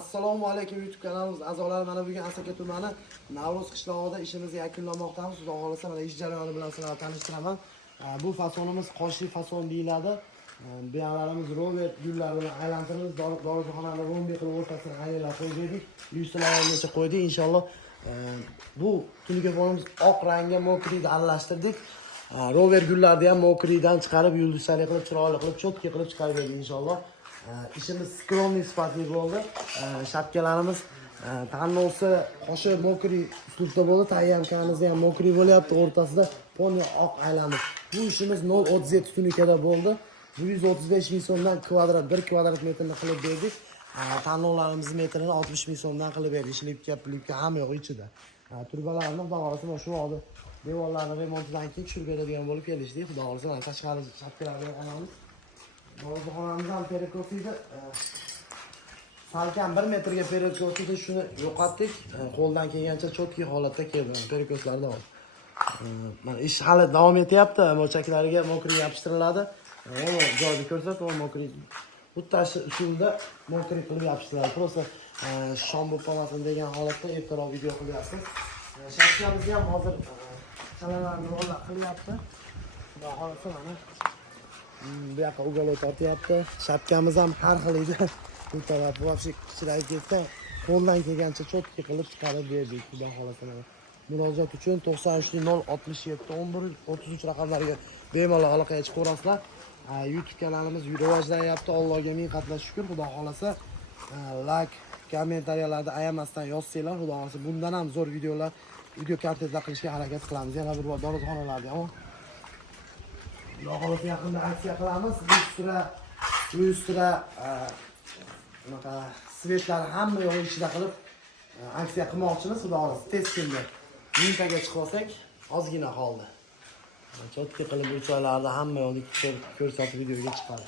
Assalomu alaykum YouTube kanalimiz a'zolari. Mana bugun Asaka tumani Navro'z qishlog'ida ishimizni yakunlamoqdamiz. Xudo xolasa mana ish jarayoni bilan sizlarni tanishtiraman. Bu fasonimiz qoshli fason deyiladi. Buyoqlarimiz rovet gullari bilan aylantiramiz. Dorixonani rombi qilib o'rtasiga aylantirib qo'ydik. Yuztalargacha qo'ydik inshaalloh. Bu tungi fonimiz oq rangga mokriyni aralashtirdik. Rover gullarni ham mokriydan chiqarib yulduzchalik qilib, chiroyli qilib, cho'tki qilib chiqarib berdik inshaalloh. İşimiz skromniy sifatli bo'ldi. Shapkalarimiz tanlovsi qoshi mokriy uslubda bo'ldi. Tayyamkamiz ham mokriy bo'lyapti, o'rtasida poni oq aylanib. Bu ishimiz 0.37 tunikada bo'ldi. 135 ming so'mdan kvadrat 1 kvadrat metrni qilib berdik. Tanlovlarimiz metrini 60 ming so'mdan qilib berdik. Plipka ham yo'q ichida. Turbalarni xudo xolasa shu oldi. Devorlarni remontidan keyin tushirib beradigan bo'lib kelishdik. Xudo xolasa tashqari shapkalarni olamiz. Dorixonamizdan perikosiydi. Salkam 1 metrga perikosiydi, shuni yo'qotdik. Qo'ldan kelgancha cho'tki holatda keldi. Perikoslarni oldik. Mana ish hali davom etyapti. Mo'chaklariga mokriy yopishtiriladi. Mana joyda ko'rsatib, mokriy buttashi usulda mokriy qilib yopishtiriladi. Prosta shom bo'lib qolmasin degan holatda ertaroq video qilyapsiz. Shapkamizni ham hozir chalalarni qilyapti. Xudo xolasa mana bu yoqqa ugalov tortyapti. Shapkamiz ham har xil edi. Bu taraf voqea kichirayib ketsa, qo'ldan kelgancha cho'tki qilib chiqarib berdik. Xudo xolasa. Murojaat uchun 93 raqamlariga bemalol aloqaga chiqib ko'rasizlar. YouTube kanalimiz rivojlanyapti. Allohga ming qatla shukr. Xudo xolasa like, kommentariyalarda ayamasdan yozsanglar, xudo xolasa bundan ham zo'r videolar, video kontentlar qilishga harakat qilamiz. Yana bir bor dorixonalarda ham Xudo xolasa yaqinda aksiya qilamiz. Bu ustira bunaqa svetlar hamma yo'q ichida qilib aksiya qilmoqchimiz. Xudo xolasa tez kunda mintaga chiqib olsak, ozgina qoldi. Cho'tki qilib bu joylarda hamma yo'qni ko'rsatib videoga chiqadi.